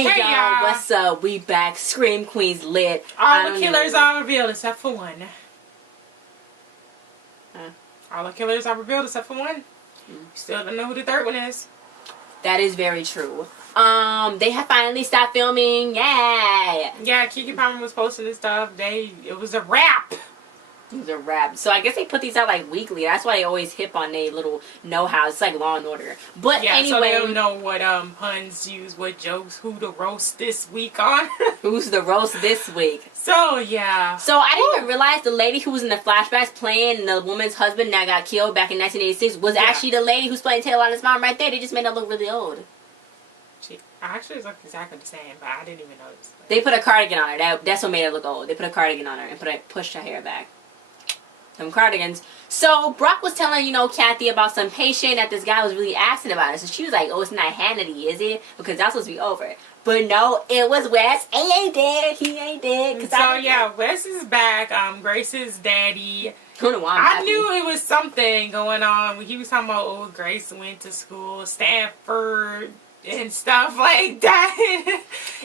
Hey y'all, what's up? We back. Scream Queens lit. All the killers are revealed except for one. All the killers are revealed except for one. Still don't know who the third one is. That is very true. They have finally stopped filming. Yay! Yeah, Keke Palmer was posting this stuff. It was a wrap. It was a wrap. So I guess they put these out like weekly. That's why they always hip on their little know-how. It's like Law and Order. But yeah, anyway, so they don't know what puns use, what jokes, who to roast this week on. Who's the roast this week? So yeah. So I didn't even realize the lady who was in the flashbacks playing the woman's husband that got killed back in 1986 was actually the lady who's playing Taylor Lautner's mom right there. They just made her look really old. She actually looked exactly the same, but I didn't even notice. They put a cardigan on her. That's what made her look old. They put a cardigan on her and pushed her hair back. Some cardigans. So Brock was telling, Kathy about some patient that this guy was really asking about it. So she was like, oh, it's not Hannity, is it? Because that's supposed to be over. But no, it was Wes. He ain't dead. He ain't dead. So yeah, Wes is back. Grace's daddy. I knew it was something going on. He was talking about, oh, Grace went to school, Stanford, and stuff like that.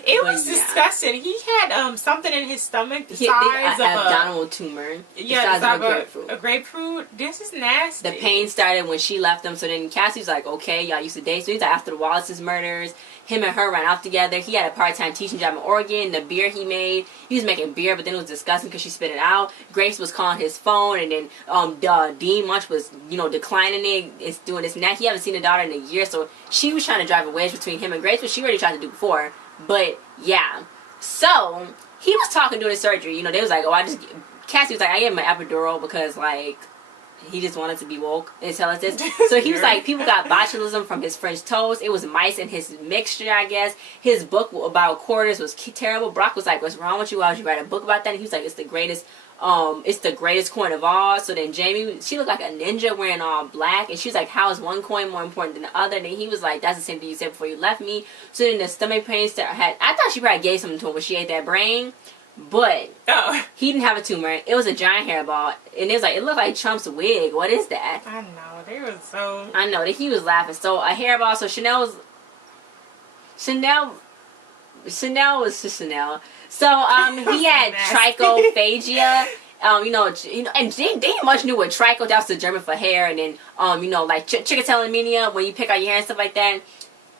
It was disgusting. He had something in his stomach the size of abdominal tumor. Yeah, the size of a grapefruit. This is nasty. The pain started when she left him. So then Cassie's like, okay, y'all used to date. So he's like, after the Wallace's murders, him and her ran out together. He had a part-time teaching job in Oregon. The beer he made, he was making beer, but then it was disgusting because she spit it out. Grace was calling his phone, and then Dean Munch was, declining it. It's doing this and that. He haven't seen a daughter in a year, so she was trying to drive a wedge between him and Grace, which she already tried to do before. But yeah, so he was talking during the surgery. They was like, Cassie was like, I gave him an epidural because he just wanted to be woke and tell us this. So he was like, people got botulism from his French toast. It was mice in his mixture, I guess. His book about quarters was terrible. Brock was like, what's wrong with you? Why would you write a book about that? And he was like, it's the greatest coin of all. So then Jamie, she looked like a ninja wearing all black. And she was like, how is one coin more important than the other? And then he was like, that's the same thing you said before you left me. So then the stomach pain I thought she probably gave something to him when she ate that brain. But he didn't have a tumor. It was a giant hairball. And it was like, it looked like Trump's wig. What is that? I know. They were so... I know. That he was laughing. So a hairball. So Chanel was just Chanel. So he had trichophagia. And they much knew what tricho, that was the German for hair. And then, like trichotillomania, when you pick out your hair and stuff like that.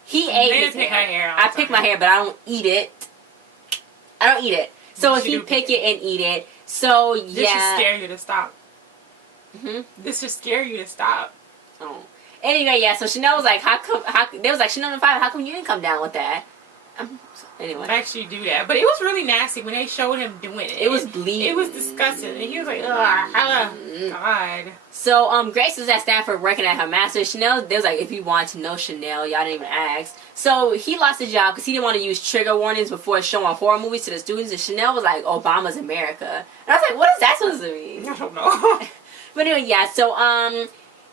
He ate his hair. I pick my hair, but I don't eat it. So he pick it and eat it. So, yeah. This should scare you to stop. This should scare you to stop. Oh. Anyway, yeah, so Chanel was like, they was like, Chanel and 5, how come you didn't come down with that? Anyway. Actually do that. But it was really nasty when they showed him doing it. It was bleeding. It was disgusting. And he was like, God. So, Grace was at Stanford working at her master's. Chanel, they was like, if you want to know Chanel, y'all didn't even ask. So, he lost his job because he didn't want to use trigger warnings before showing horror movies to the students. And Chanel was like, Obama's America. And I was like, what is that supposed to mean? I don't know. But anyway, yeah, so,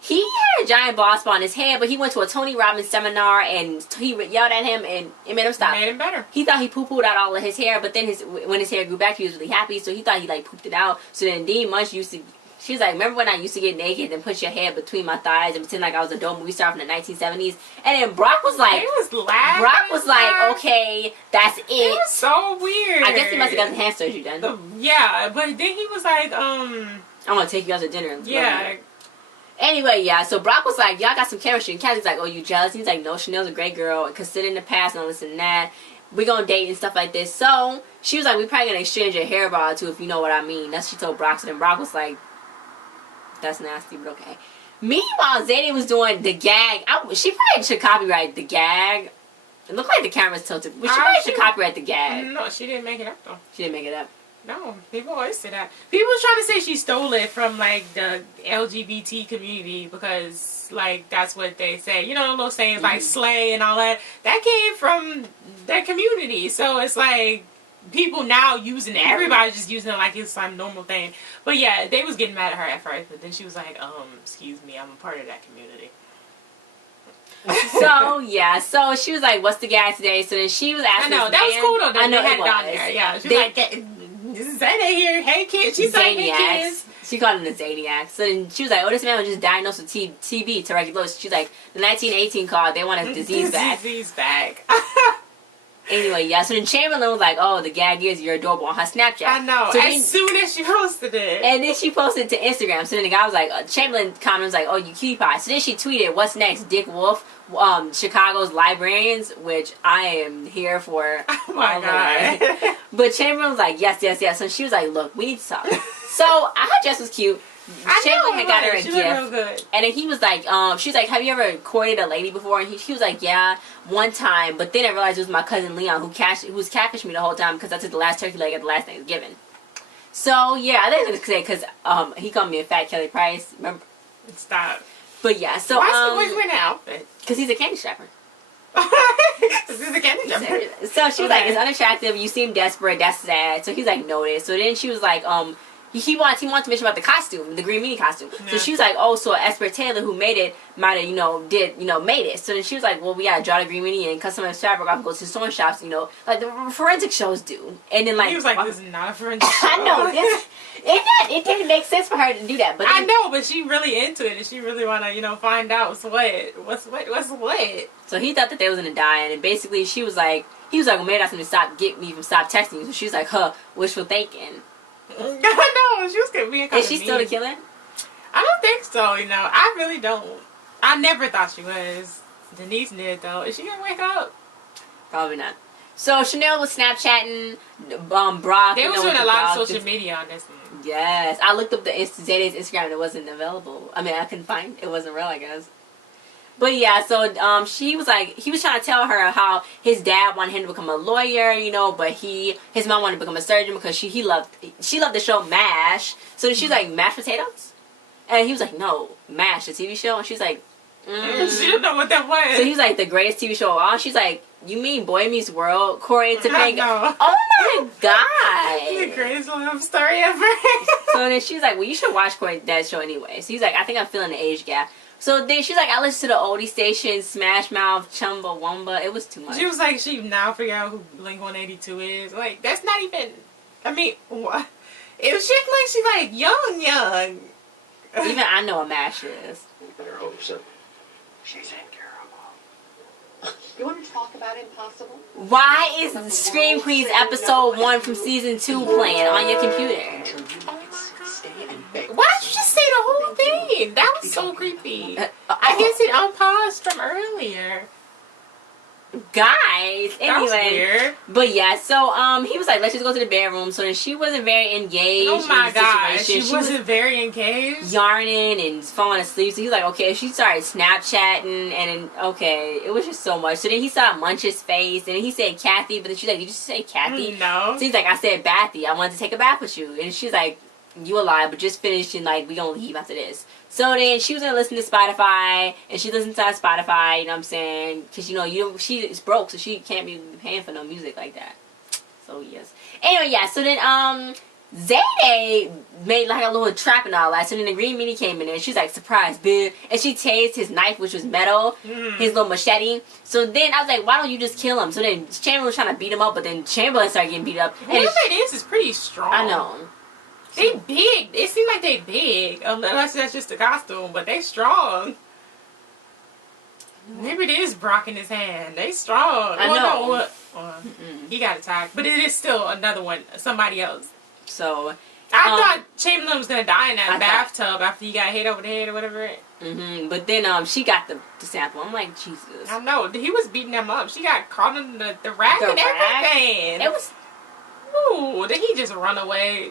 he had a giant bald spot on his head, but he went to a Tony Robbins seminar and he yelled at him and it made him stop. It made him better. He thought he poo-pooed out all of his hair, but then when his hair grew back, he was really happy, so he thought he pooped it out. So then Dean Munch she was like, remember when I used to get naked and put your head between my thighs and pretend like I was a dope movie star from the 1970s? And then Brock was like, okay, that's it. It was so weird. I guess he must have got the hand surgery done. Yeah, but then he was like, I'm gonna take you out to dinner. Yeah. Anyway, yeah, so Brock was like, y'all got some chemistry. And Kathy's like, oh, you jealous? He's like, no, Chanel's a great girl. Consider the past and all this and that. We gonna date and stuff like this. So, she was like, we probably gonna exchange your hairball too, if you know what I mean. That's what she told Brock. So then Brock was like, that's nasty, but okay. Meanwhile, Zadie was doing the gag. She probably should copyright the gag. It looked like the camera's tilted. But she probably should copyright the gag. No, she didn't make it up, though. She didn't make it up. No, people always say that. People was trying to say she stole it from, the LGBT community because, that's what they say. You know, little sayings like slay and all that. That came from that community. So it's like people now using it. Everybody's just using it like it's some normal thing. But yeah, they was getting mad at her at first. But then she was like, excuse me, I'm a part of that community. So, yeah. So, she was like, what's the gag today? So then she was asking I know. That was cool, though. I know they had it on there. Yeah. She was like... Zadie here, hey kids, she's like, hey kids. She called him the Zaniac. So then she was like, oh, this man was just diagnosed with TB, tuberculosis. She's like, the 1918 call, they want his disease back. Disease back. Anyway, yeah, so then Chamberlain was like, oh, the gag is you're adorable on her Snapchat. I know. So as soon as she posted it. And then she posted to Instagram. So then the guy was like, Chamberlain comment was like, oh, you cutie pie. So then she tweeted, what's next? Dick Wolf, Chicago's librarians, which I am here for. Oh my God. But Chamberlain was like, yes, yes, yes. So she was like, look, we need to talk. So her dress was cute. Chamberlain had got her a she gift. Real good. And then he was like, she was like, have you ever courted a lady before? And he was like, yeah, one time. But then I realized it was my cousin Leon who was catfishing me the whole time because I took the last turkey leg at the last Thanksgiving. So, yeah, I think I was going to say because he called me a fat Kelly Price. Remember? Stop. But yeah, so. Why is he wearing an outfit? Because he's a candy strapper. This is a candy strapper. So she was like, it's unattractive. You seem desperate. That's sad. So he's like, noted. So then she was like, he wants to mention about the costume, the green mini costume. Yeah. So she was like, oh, so Esprit Taylor, who made it, might have, made it. So then she was like, well, we gotta draw the green mini and cut some of the fabric off and go to sewing shops, like the forensic shows do. And then he was like, this is not a forensic show. I know. It didn't make sense for her to do that. But then, I know, but she really into it and she really wanna, find out what's what. So he thought that they was gonna die, and basically he was like, well, maybe that's gonna get me from stop texting you. So she was like, wishful thinking. No, she was being kind Is she still the killer? I don't think so, I really don't. I never thought she was. Denise did, though. Is she gonna wake up? Probably not. So Chanel was Snapchatting, Brock. They was doing a lot of social media on this one. Yes. I looked up Zayda's Instagram and it wasn't available. I mean, I couldn't find it. It wasn't real, I guess. But yeah, so she was like, he was trying to tell her how his dad wanted him to become a lawyer, but his mom wanted to become a surgeon because she loved the show MASH. So she was like, mashed potatoes? And he was like, no, MASH, the TV show? And she's like, She didn't know what that was. So he was like, the greatest TV show of all? She's like, you mean Boy Meets World? Corey and Topanga? Oh my God. The greatest love story ever. So then she's like, well, you should watch Corey's dad's show anyway. So he's like, I think I'm feeling the age gap. So then she's like, I listened to the oldie station, Smash Mouth, Chumbawamba. It was too much. She was like, she now figure out who Blink-182 is. Like, that's not even, I mean, what? It was shit like she's like young. Even I know what MASH is. You better hope so. She's incurable. You want to talk about Impossible? Why is Scream Queens episode 1 from season 2 playing on your computer? Why did you just say the whole thing? That was so creepy. I guess it unpaused from earlier. Guys, anyway, weird. But yeah, so he was like, let's just go to the bedroom. So then she wasn't very engaged. Oh my God, she was wasn't very engaged, yarning and falling asleep. So he's like, okay. She started Snapchatting, and then okay, it was just so much. So then he saw Munch's face, and then he said Kathy, but then she's like, did you say Kathy? No. So he's like, I said Bathy. I wanted to take a bath with you, and she's like, you alive, but just finished, and like we gonna leave after this. So then she was gonna listen to Spotify, and she listened to Spotify. You know what I'm saying? Because she is broke, so she can't be paying for no music like that. So yes. Anyway, yeah. So then Zayday made like a little trap and all that. So then the green mini came in there. She's like, surprise, bitch. And she tased his knife, which was metal, his little machete. So then I was like, why don't you just kill him? So then Chamberlain was trying to beat him up, but then Chamberlain started getting beat up. Whoever it is pretty strong. I know. They big. It seems like they big. Unless that's just the costume, but they strong. Maybe it is Brock in his hand. They strong. I know. He got attacked. But it is still another one. Somebody else. So I thought Chamberlain was gonna die in that bathtub after he got hit over the head or whatever. But then she got the sample. I'm like, Jesus. I know. He was beating them up. She got caught in the rack and everything. It was. Ooh, did he just run away?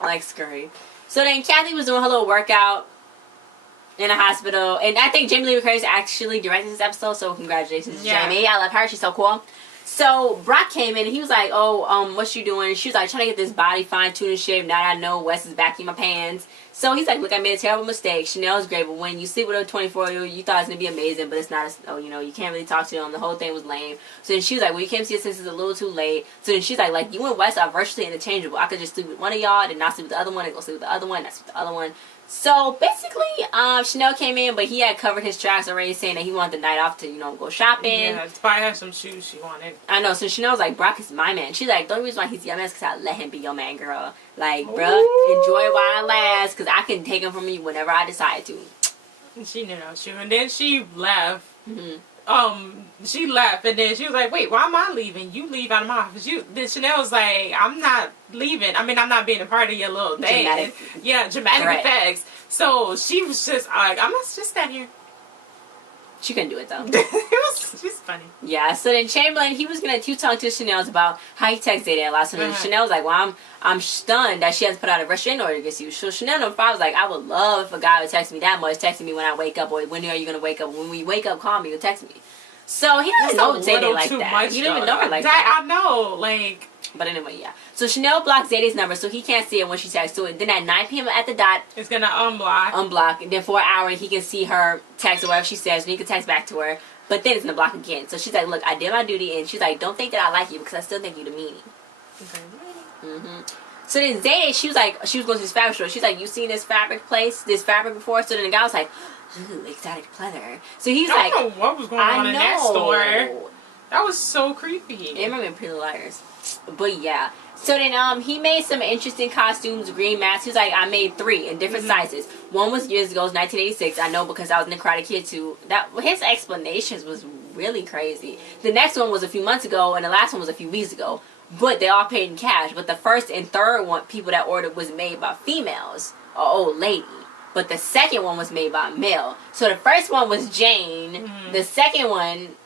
Like scurry. So then Kathy was doing her little workout in a hospital, and I think Jamie Lee Curtis actually directed this episode, so congratulations to Jamie. I love her. She's so cool. So Brock came in and he was like, oh, what you doing? And she was like, trying to get this body fine-tuned and shape. Now that I know Wes is back in my pants. So he's like, look, I made a terrible mistake. Chanel's great, but when you sleep with a 24-year-old, you thought it was going to be amazing, but it's not, you can't really talk to them. The whole thing was lame. So then she was like, well, you came to your senses a little too late. So then she's like, you and Wes are virtually interchangeable. I could just sleep with one of y'all, then not sleep with the other one, and go sleep with the other one, not sleep with the other one. So basically, Chanel came in, but he had covered his tracks already, saying that he wanted the night off to, go shopping. Yeah, to buy her some shoes she wanted. I know. So Chanel was like, Brock is my man. She's like, the only reason why he's your man is because I let him be your man, girl. Like, bruh, enjoy it while it lasts, because I can take him from you whenever I decide to. And she knew that was true. And then she left. she left, and then she was like, wait, why am I leaving? You leave out of my office. Then Chanel was like, I'm not leaving. I mean, I'm not being a part of your little thing. Dramatic effects. So she was just like, I'm just stand here. She couldn't do it though. She's funny. Yeah, so then Chamberlain, he was talking to Chanel's about how he texted Zayday a lot. So then Chanel was like, well, I'm stunned that she hasn't put out a restraining order against you. So Chanel on 5 was like, I would love if a guy would text me that much, texting me when I wake up, or when are you going to wake up? When we wake up, call me or text me. So he doesn't know Zayday like that. He didn't even know her like that. I know, like... But anyway, yeah. So Chanel blocked Zayday's number so he can't see it when she texts to it. Then at 9 p.m. at the dot, it's gonna unblock. And then for an hour, he can see her text or whatever she says, and he can text back to her. But then it's gonna block again. So she's like, look, I did my duty, and she's like, don't think that I like you because I still think you the meanie. Okay. So then Zayday, she was going to this fabric store. She's like, you seen this fabric before? So then the guy was like, ooh, exotic pleather. So he's like, I don't know what was going on in that store. That was so creepy. It reminded me of Pretty Little Liars. But yeah. So then he made some interesting costumes, green masks. He was like, I made 3 in different sizes. One was years ago, it was 1986. I know because I was in the Karate Kid too. His explanations was really crazy. The next one was a few months ago, and the last one was a few weeks ago. But they all paid in cash. But the first and third one, people that ordered, was made by females, or old lady. But the second one was made by a male. So the first one was Jane. The second one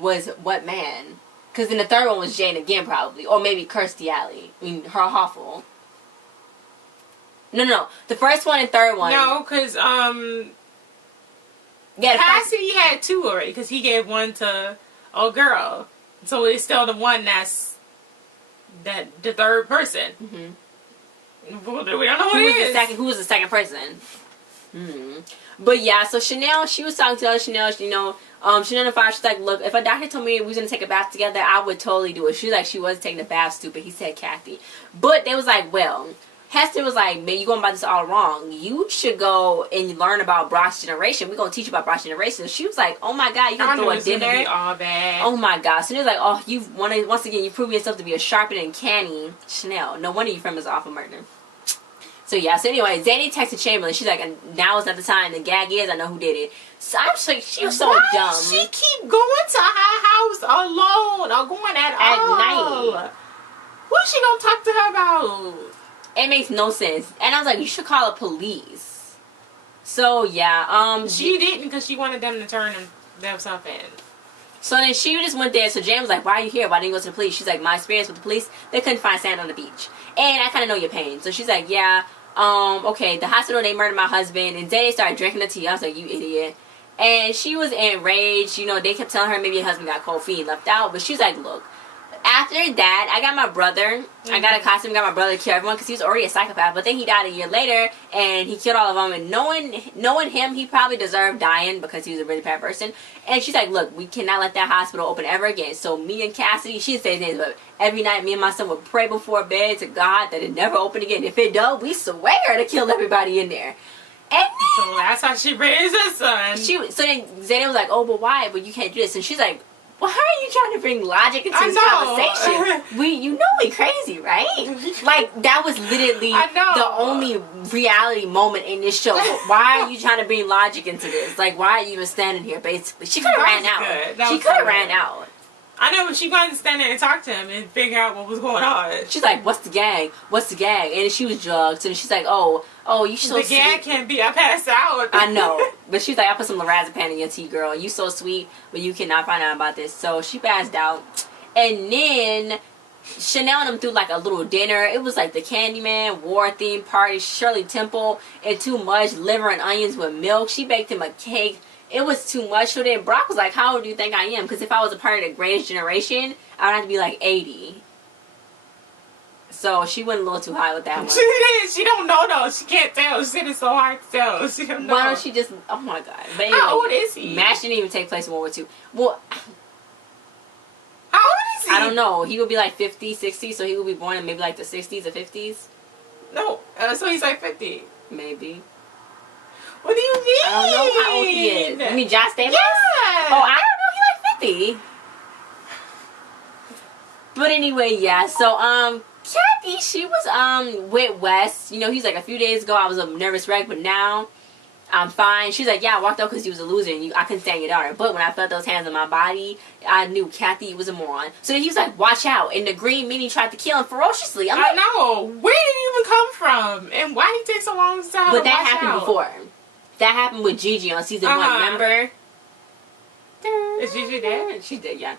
was what man? Because then the third one was Jane again, probably. Or maybe Kirstie Alley. I mean, her Hoffel. No. The first one and third one. No, because, Cassidy had 2 already. Because he gave one to a girl. So it's still the one that's the third person. We don't know who it is. Who was the second person? But yeah, so Chanel, she was talking to other Chanel, Chanel and Fire, she's like, look, if a doctor told me we was going to take a bath together, I would totally do it. She was like, she wasn't taking a bath, stupid. He said, Kathy. But they was like, well, Hester was like, man, you going about this all wrong. You should go and learn about Brock's generation. We're going to teach you about Brock's generation. She was like, oh my God, you going to throw a dinner? Be all bad. Oh my God. So they was like, oh, once again, you proved yourself to be a sharper than canny Chanel. No wonder your friend was off of murder. So yeah, so anyway, Zayday texted Chamberlain. She's like, now is not the time. The gag is, I know who did it. So I'm just like, she was so dumb. Why does she keep going to her house alone or going at night? What is she gonna talk to her about? It makes no sense. And I was like, you should call the police. So yeah, she didn't because she wanted them to turn themselves in. So then she just went there. So Jane was like, why are you here? Why didn't you go to the police? She's like, my experience with the police, they couldn't find sand on the beach. And I kind of know your pain. So she's like, yeah, okay, the hospital, they murdered my husband. And Zayday started drinking the tea. I was like, you idiot. And she was enraged. They kept telling her maybe her husband got cold feet and left out. But she's like, look, after that, I got my brother. I got a costume, got my brother to kill everyone because he was already a psychopath. But then he died a year later, and he killed all of them. And knowing him, he probably deserved dying because he was a really bad person. And she's like, look, we cannot let that hospital open ever again. So me and Cassidy, she didn't say his name, but every night me and my son would pray before bed to God that it never open again. If it does, we swear to kill everybody in there. And so that's how she raised her son. So then Zayday was like, oh, but why? But you can't do this. And she's like, well, how are you trying to bring logic into this conversation? We crazy, right? Like, that was literally the only reality moment in this show. Why are you trying to bring logic into this? Like, why are you even standing here, basically? She could have ran out. She could have ran out. I know, but she wanted to stand there and talk to him and figure out what was going on. She's like, what's the gag? What's the gag? And she was drugged. And she's like, oh, you so sweet. The gag can't be, I passed out. I know. But she's like, I put some lorazepam in your tea, girl. You so sweet, but you cannot find out about this. So she passed out. And then Chanel and them threw like a little dinner. It was like the Candyman war theme party, Shirley Temple, and too much liver and onions with milk. She baked him a cake. It was too much. So then Brock was like, how old do you think I am? Because if I was a part of the greatest generation, I would have to be like 80. So she went a little too high with that one. She don't know though. She can't tell. She said it's so hard to tell. She don't know. Why don't she just, oh my God. But anyway, how old is he? MASH didn't even take place in World War II. Well, how old is he? I don't know. He would be like 50, 60, so he would be born in maybe like the 60s or 50s. No. So he's like 50. Maybe. What do you mean? I don't know how old he is. You mean Josh Stamos? Yeah. Oh, I don't know. He like 50. But anyway, yeah. So, Kathy, she was with Wes. He's like, a few days ago I was a nervous wreck, but now I'm fine. She's like, yeah, I walked out because you was a loser and I couldn't stand your daughter. But when I felt those hands on my body, I knew Kathy was a moron. So then he was like, watch out. And the green meanie tried to kill him ferociously. I'm I like, know. Where did he even come from? And why did he take so long to tell her but to that watch happened out? before. That happened with Gigi on season 1, remember? Is Gigi dead? She did, yeah.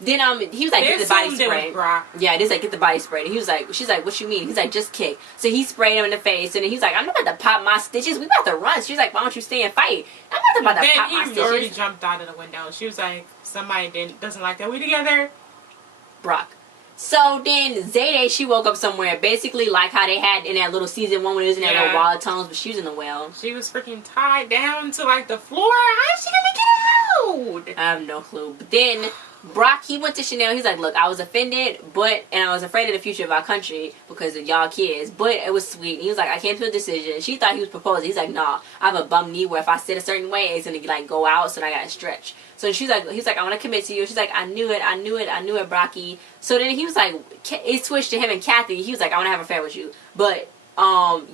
Then he was like, get the body spray. Yeah, this like get the body spray. And he was like, she's like, what you mean? He's like, just kick. So he sprayed him in the face, and then he's like, I'm not about to pop my stitches. We about to run. She's like, why don't you stay and fight? I'm not about to pop my stitches. Then he already jumped out of the window. She was like, somebody doesn't like that we together. Brock. So then Zayday, she woke up somewhere, basically like how they had in that little season 1 when it was in that little wall of tunnels, but she was in the well. She was freaking tied down to like the floor. How's she gonna get out? I have no clue. But then Brock, he went to Chanel. He's like, look, I was offended, and I was afraid of the future of our country because of y'all kids, but it was sweet. He was like, I came to a decision. She thought he was proposing. He's like, nah, I have a bum knee where if I sit a certain way, it's gonna like go out, so I gotta stretch. So he's like, I want to commit to you. She's like, I knew it, Brocky. So then he was like, it switched to him and Kathy. He was like, I want to have an affair with you, but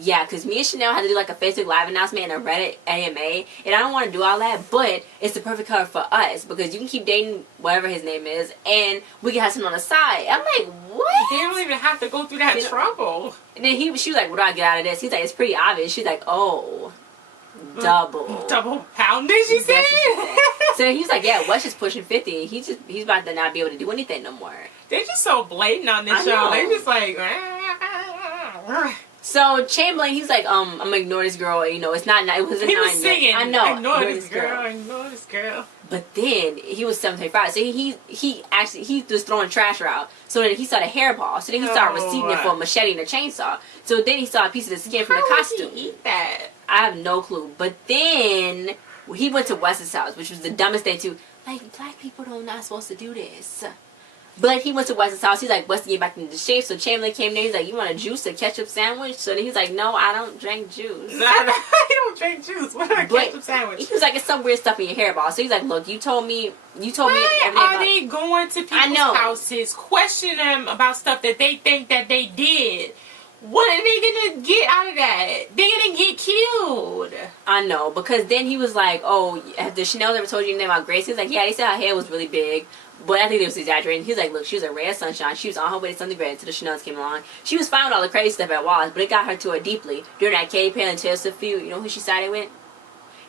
yeah, because me and Chanel had to do like a Facebook Live announcement and a Reddit AMA, and I don't want to do all that, but it's the perfect cover for us because you can keep dating whatever his name is, and we can have something on the side. I'm like, what? They don't even have to go through that trouble. And then she was like, what do I get out of this? He's like, it's pretty obvious. She's like, oh, double pounded, she said. So he's like, yeah, Wes is pushing 50. He's about to not be able to do anything no more. They're just so blatant on this show. They're just like. So Chamberlain, he's like, I'm gonna ignore this girl. You know, it's not. It wasn't. He was singing. I know. Ignore this girl. Ignore this girl. But then he was 725. So he was throwing trash around. So then he saw the hairball. So then he started receiving it for a machete and a chainsaw. So then he saw a piece of the skin from the costume. How would he eat that? I have no clue. But then he went to Wes's house, which was the dumbest thing too. Like, black people are not supposed to do this. But he went to Wes's house. He's like, Wes to get back into shape. So Chamberlain came there. He's like, you want a juice or ketchup sandwich? So then he's like, no, I don't drink juice. No, I don't drink juice. What a ketchup sandwich? He was like, it's some weird stuff in your hairball. So he's like, look, you told me everything are they going to people's houses, questioning them about stuff that they think that they did? What are they gonna get out of that? They're gonna get killed. I know, because then he was like, oh, have the Chanel's ever told you anything about Grace? He was like, yeah, they said her hair was really big. But I think they was exaggerating. He's like, look, she was a ray of sunshine. She was on her way to Sunday grade until the Chanel's came along. She was fine with all the crazy stuff at Wallace, but it got her to her deeply. During that Katy Perry and Taylor Swift feud, you know who she sided with?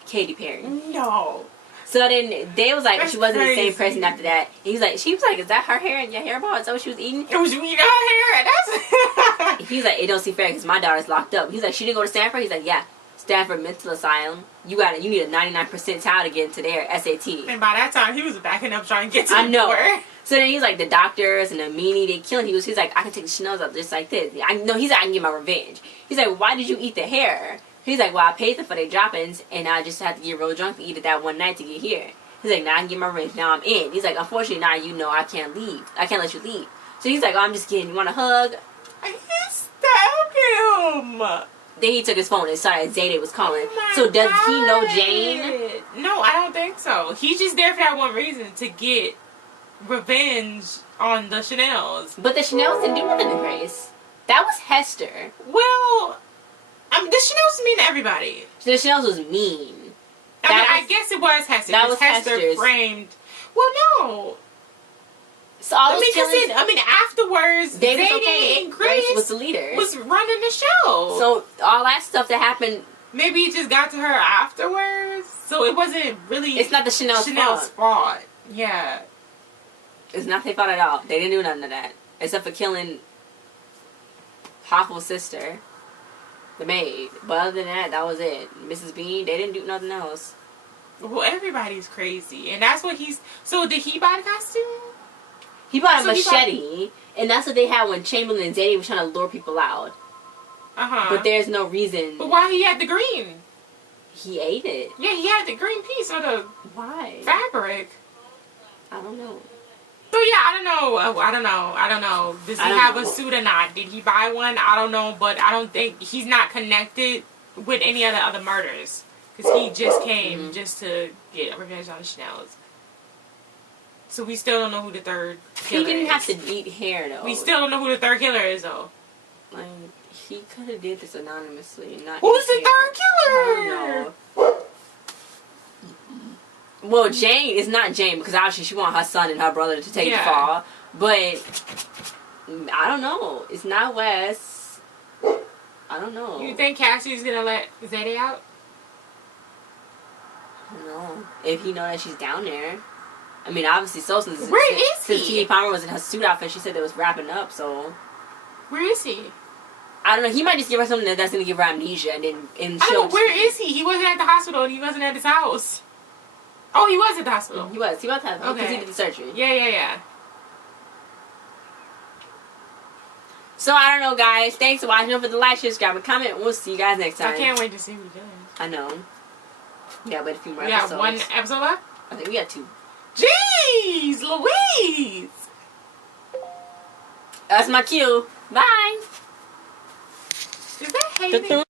Katy Perry. No. So then they was like, she wasn't the same person after that. And she was like, is that her hair and your hairball? Is that what she was eating? It was you eating her hair? That's He's like, it don't seem fair because my daughter's locked up. He's like, she didn't go to Stanford? He's like, yeah. Stanford Mental Asylum. You need a 99 percentile to get into their SAT. And by that time, he was backing up trying to get to the door. So then he's like, the doctors and the meanie, they killing. He's like, I can take the Chanel's up just like this. He's like, I can get my revenge. He's like, why did you eat the hair? He's like, well, I paid them for their droppings, and I just had to get real drunk to eat it that one night to get here. He's like, now I can get my revenge. Now I'm in. He's like, unfortunately, now you know I can't leave. I can't let you leave. So he's like, oh, I'm just kidding. You want a hug? I stabbed him. Then he took his phone and saw that Zayday was calling. Oh so does God. he know Jane? No, I don't think so. He's just there for that one reason, to get revenge on the Chanel's. But the Chanel's didn't do nothing to Grace. That was Hester. Well, the Chanel's mean to everybody. The Chanel's was mean. I guess it was Hester. That was Hester Hester's. framed. Well, no. So all afterwards, Zayday and Grace was the leader. Was running the show. So all that stuff that happened. Maybe it just got to her afterwards. So it wasn't really. It's not the Chanel's fault. Yeah. It's not their fault at all. They didn't do none of that except for killing Hoffel's sister, the maid. But other than that, that was it. Mrs. Bean, they didn't do nothing else. Well, everybody's crazy, and that's what he's. So did he buy the costume? He bought a machete, and that's what they had when Chamberlain and Zayday were trying to lure people out. But there's no reason. But why he had the green? He ate it. Yeah, he had the green piece of the fabric. I don't know. So yeah, I don't know. Does he have a suit or not? Did he buy one? I don't know, but I don't think he's not connected with any of the other murders. Because he just came just to get revenge on the Chanel's. So we still don't know who the third killer is. He didn't have to eat hair, though. We still don't know who the third killer is, though. Like, he could have did this anonymously. Not Who's the third killer? I don't know. Well, Jane is not Jane because obviously she want her son and her brother to take the fall. But I don't know. It's not Wes. I don't know. You think Cassie's gonna let Zeddy out? I don't know. If he know that she's down there. I mean, obviously, so since Keke Palmer was in her suit outfit, she said it was wrapping up. So where is he? I don't know. He might just give her something that's gonna give her amnesia, and then I don't know. Where is he? He wasn't at the hospital, and he wasn't at his house. Oh, he was at the hospital. He was. He was at the hospital because he did the surgery. Yeah. So I don't know, guys. Thanks for watching. Don't forget to like, share, subscribe, and comment. We'll see you guys next time. I can't wait to see what he does. I know. Yeah, but a few more we episodes. We got one episode left? I think we got 2. Jeez Louise! That's my cue. Bye. Is that Haley?